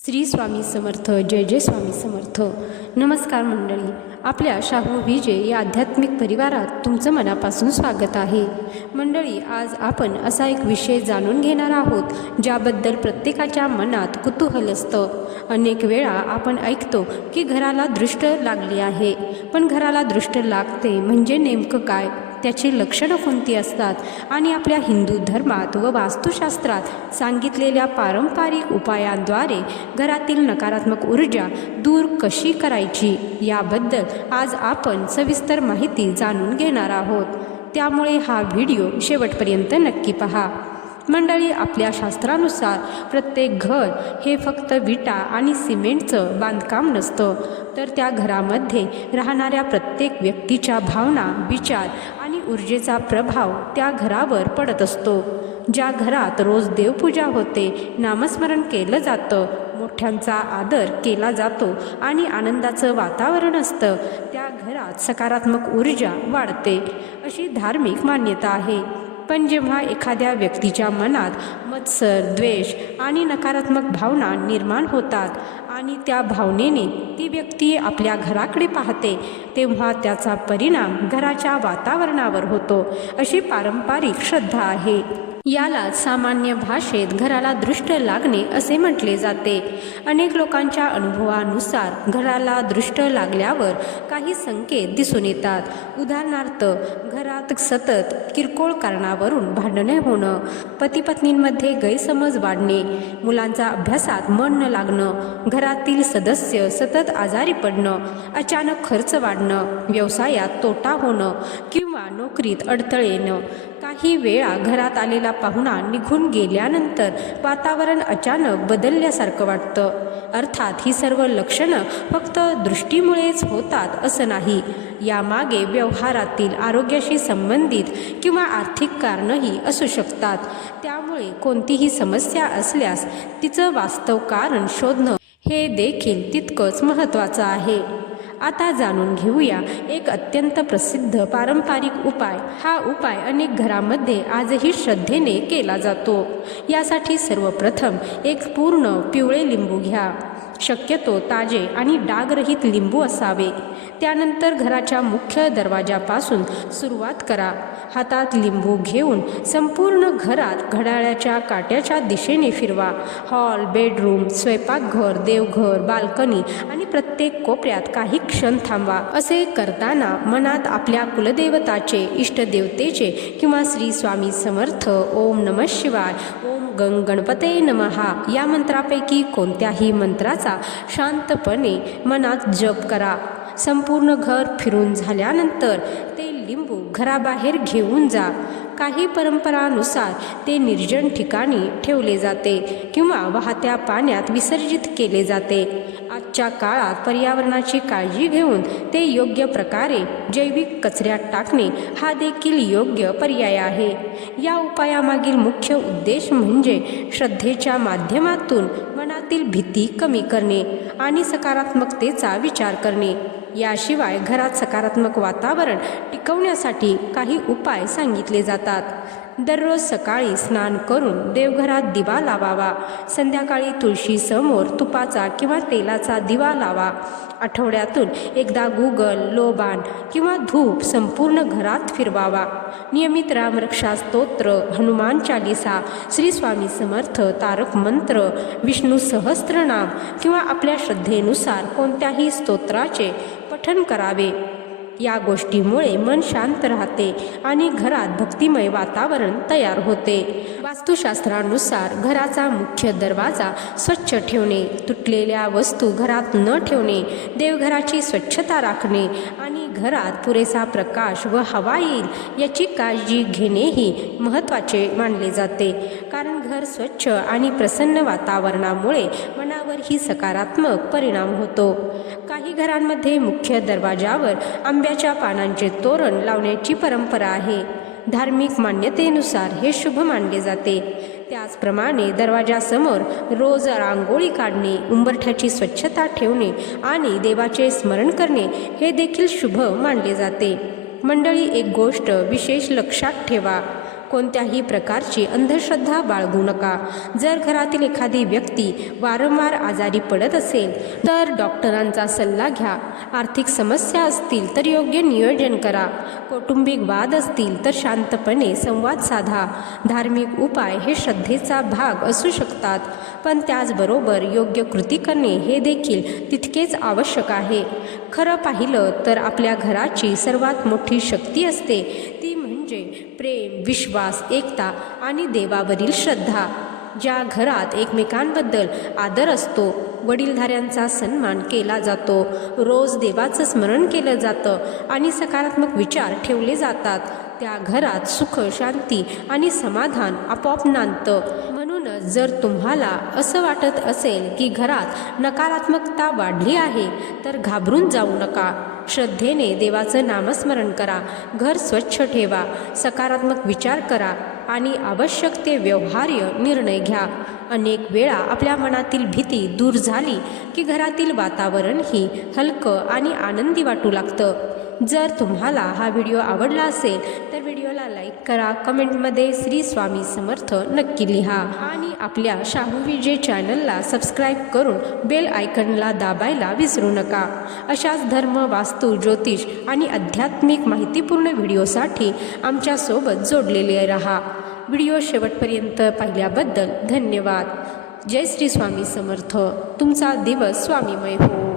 श्री स्वामी समर्थ. जय जय स्वामी समर्थ. नमस्कार मंडळी, आपल्या शाहू विजय या आध्यात्मिक परिवारात तुमचं मनापासून स्वागत आहे. मंडळी, आज आपण असा एक विषय जाणून घेणार आहोत ज्याबद्दल प्रत्येकाच्या मनात कुतूहल असतं. अनेक वेळा आपण ऐकतो की घराला दृष्ट लागली आहे, पण घराला दृष्ट लागते म्हणजे नेमकं काय, त्याची लक्षणं कोणती असतात आणि आपल्या हिंदू धर्मात व वास्तुशास्त्रात सांगितलेल्या पारंपरिक उपायांद्वारे घरातील नकारात्मक ऊर्जा दूर कशी करायची याबद्दल आज आपण सविस्तर माहिती जाणून घेणार आहोत. त्यामुळे हा व्हिडिओ शेवटपर्यंत नक्की पहा. मंडळी, आपल्या शास्त्रानुसार प्रत्येक घर हे फक्त विटा आणि सिमेंटचं बांधकाम नसतं, तर त्या घरामध्ये राहणाऱ्या प्रत्येक व्यक्तीच्या भावना, विचार आणि ऊर्जेचा प्रभाव त्या घरावर पडत असतो. ज्या घरात रोज देवपूजा होते, नामस्मरण केलं जातं, मोठ्यांचा आदर केला जातो आणि आनंदाचं वातावरण असतं, त्या घरात सकारात्मक ऊर्जा वाढते अशी धार्मिक मान्यता आहे. पण जेव्हा एखाद्या व्यक्तीच्या मनात मत्सर, द्वेष आणि नकारात्मक भावना निर्माण होतात आणि त्या भावनेने ती व्यक्ती आपल्या घराकडे पाहते, तेव्हा त्याचा परिणाम घराच्या वातावरणावर होतो अशी पारंपरिक श्रद्धा आहे. याला सामान्य भाषेत घराला दृष्ट लागणे असे म्हटले जाते. अनेक लोकांच्या अनुभवानुसार घराला दृष्ट लागल्यावर काही संकेत दिसून येतात. उदाहरणार्थ, घरात सतत किरकोळ कारणावरून भांडणे होणं, पती पत्नींमध्ये गैरसमज वाढणे, मुलांचा अभ्यासात मन न लागणं, घरातील सदस्य सतत आजारी पडणं, अचानक खर्च वाढणं, व्यवसायात तोटा होणं किंवा नोकरीत अडथळे येणं. काही वेळा घरात आलेला पाहुणा निघून गेल्यानंतर वातावरण अचानक बदलल्यासारखं वाटतं. अर्थात ही सर्व लक्षणं फक्त दृष्टीमुळेच होतात असं नाही. यामागे व्यवहारातील, आरोग्याशी संबंधित किंवा आर्थिक कारणंही असू शकतात. त्यामुळे कोणतीही समस्या असल्यास तिचं वास्तव कारण शोधणं हे देखील तितकंच महत्त्वाचं आहे. आता जाणून घेऊया एक अत्यंत प्रसिद्ध पारंपरिक उपाय. हा उपाय अनेक घरामध्ये आजही श्रद्धेने केला जातो. यासाठी सर्वप्रथम एक पूर्ण पिवळे लिंबू घ्या. शक्यतो ताजे आणि डागरहित लिंबू असावे. त्यानंतर घराच्या मुख्य दरवाजापासून सुरुवात करा. हातात लिंबू घेऊन संपूर्ण घरात घड्याळाच्या काट्याच्या दिशेने फिरवा. हॉल, बेडरूम, स्वयंपाकघर, देवघर, बाल्कनी आणि प्रत्येक कोपऱ्यात काही क्षण थांबा. असे करताना मनात आपल्या कुलदेवताचे, इष्टदेवतेचे किंवा श्री स्वामी समर्थ, ओम नमः शिवाय, ओम गणपते नमहा या मंत्रापैकी कोणत्याही मंत्राचा शांतपणे मनात जप करा. संपूर्ण घर फिरून झाल्यानंतर ते लिंबू घराबाहेर घेऊन जा. काही परंपरानुसार ते निर्जन ठिकाणी ठेवले जाते किंवा वाहत्या पाण्यात विसर्जित केले जाते. आजच्या काळात पर्यावरणाची काळजी घेऊन ते योग्य प्रकारे जैविक कचऱ्यात टाकणे हा देखील योग्य पर्याय आहे. या उपायामागील मुख्य उद्देश म्हणजे श्रद्धेच्या माध्यमातून मनातील भीती कमी करणे आणि सकारात्मकतेचा विचार करणे. याशिवाय घरात सकारात्मक वातावरण टिकवण्यासाठी काही उपाय सांगितले जातात. दररोज सकाळी स्नान करून देवघरात दिवा लावावा. संध्याकाळी तुळशीसमोर तुपाचा किंवा तेलाचा दिवा लावा. आठवड्यातून एकदा गुगल, लोबान किंवा धूप संपूर्ण घरात फिरवावा. नियमित रामरक्षा स्तोत्र, हनुमान चालीसा, श्री स्वामी समर्थ, तारक मंत्र, विष्णू सहस्त्रनाम किंवा आपल्या श्रद्धेनुसार कोणत्याही स्तोत्राचे पठण करावे. या गोष्टीमुळे मन शांत राहते आणि घरात भक्तिमय वातावरण तयार होते. वास्तुशास्त्रानुसार घराचा मुख्य दरवाजा स्वच्छ ठेवणे, तुटलेल्या वस्तू घरात न ठेवणे, देवघराची स्वच्छता राखणे आणि घरात पुरेसा प्रकाश व हवा येईल याची काळजी घेणेही महत्त्वाचे मानले जाते. कारण घर स्वच्छ आणि प्रसन्न वातावरणामुळे मनावरही सकारात्मक परिणाम होतो. काही घरांमध्ये मुख्य दरवाजावर आंब्याच्या पानांचे तोरण लावण्याची परंपरा आहे. धार्मिक मान्यतेनुसार हे शुभ मानले जाते. त्याचप्रमाणे दरवाजासमोर रोज रांगोळी काढणे, उंबरठ्याची स्वच्छता ठेवणे आणि देवाचे स्मरण करणे हे देखील शुभ मानले जाते. मंडळी, एक गोष्ट विशेष लक्षात ठेवा. कोणत्याही प्रकारची अंधश्रद्धा बाळगू नका. जर घरातील एखादी व्यक्ती वारंवार आजारी पडत असेल तर डॉक्टरांचा सल्ला घ्या. आर्थिक समस्या असतील तर योग्य नियोजन करा. कौटुंबिक वाद असतील तर शांतपणे संवाद साधा. धार्मिक उपाय हे श्रद्धेचा भाग असू शकतात, पण त्याचबरोबर योग्य कृती करणे हे देखील तितकेच आवश्यक आहे. खरं पाहिलं तर आपल्या घराची सर्वात मोठी शक्ती असते ती म्हणजे प्रेम, विश्वास, एकता आणि देवावरील श्रद्धा. ज्या घरात एकमेकांबद्दल आदर असतो, वडीलधाऱ्यांचा सन्मान केला जातो, रोज देवाचं स्मरण केलं जातं आणि सकारात्मक विचार ठेवले जातात, त्या घरात सुख, शांती आणि समाधान आपोआप नांदतं. म्हणूनच जर तुम्हाला असं वाटत असेल की घरात नकारात्मकता वाढली आहे तर घाबरून जाऊ नका. श्रद्धेने देवाचं नामस्मरण करा, घर स्वच्छ ठेवा, सकारात्मक विचार करा आणि आवश्यक ते व्यवहार्य निर्णय घ्या. अनेक वेळा आपल्या मनातील भीती दूर झाली की घरातील वातावरणही हलकं आणि आनंदी वाटू लागतं. जर तुम्हाला हा व्हिडिओ आवडला असेल तर व्हिडिओला लाईक करा, कमेंटमध्ये श्री स्वामी समर्थ नक्की लिहा आणि आपल्या शाहू विजय चॅनलला सबस्क्राईब करून बेल आयकॉनला दाबायला विसरू नका. अशाच धर्म, वास्तू, ज्योतिष आणि आध्यात्मिक माहितीपूर्ण व्हिडिओसाठी आमच्यासोबत जोडलेले रहा. व्हिडिओ शेवटपर्यंत पाहिल्याबद्दल धन्यवाद. जय श्री स्वामी समर्थ. तुमचा दिवस स्वामीमय हो.